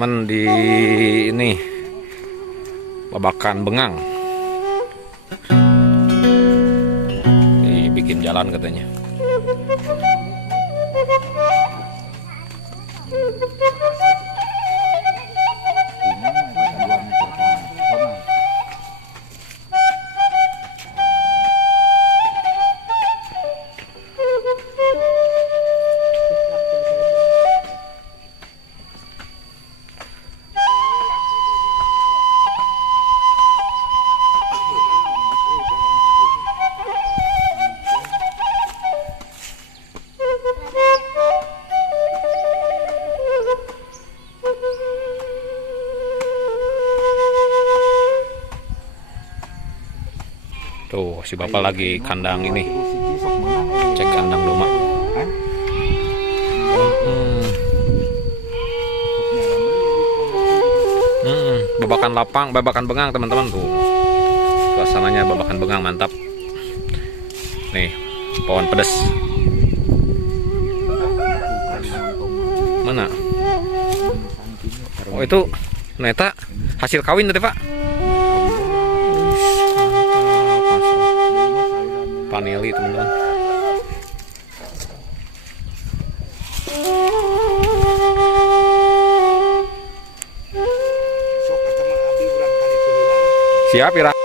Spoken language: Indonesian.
teman-teman di ini Babakan Bengang. Dibikin jalan katanya. Tuh, si bapak lagi kandang ini. Cek kandang domba. Babakan lapang, Babakan Bengang teman-teman tuh. Suasananya Babakan Bengang mantap. Nih, pohon pedas. Mana? Oh, itu neta hasil kawin tadi, Pak. Paneli teman-teman. Siap, Ira.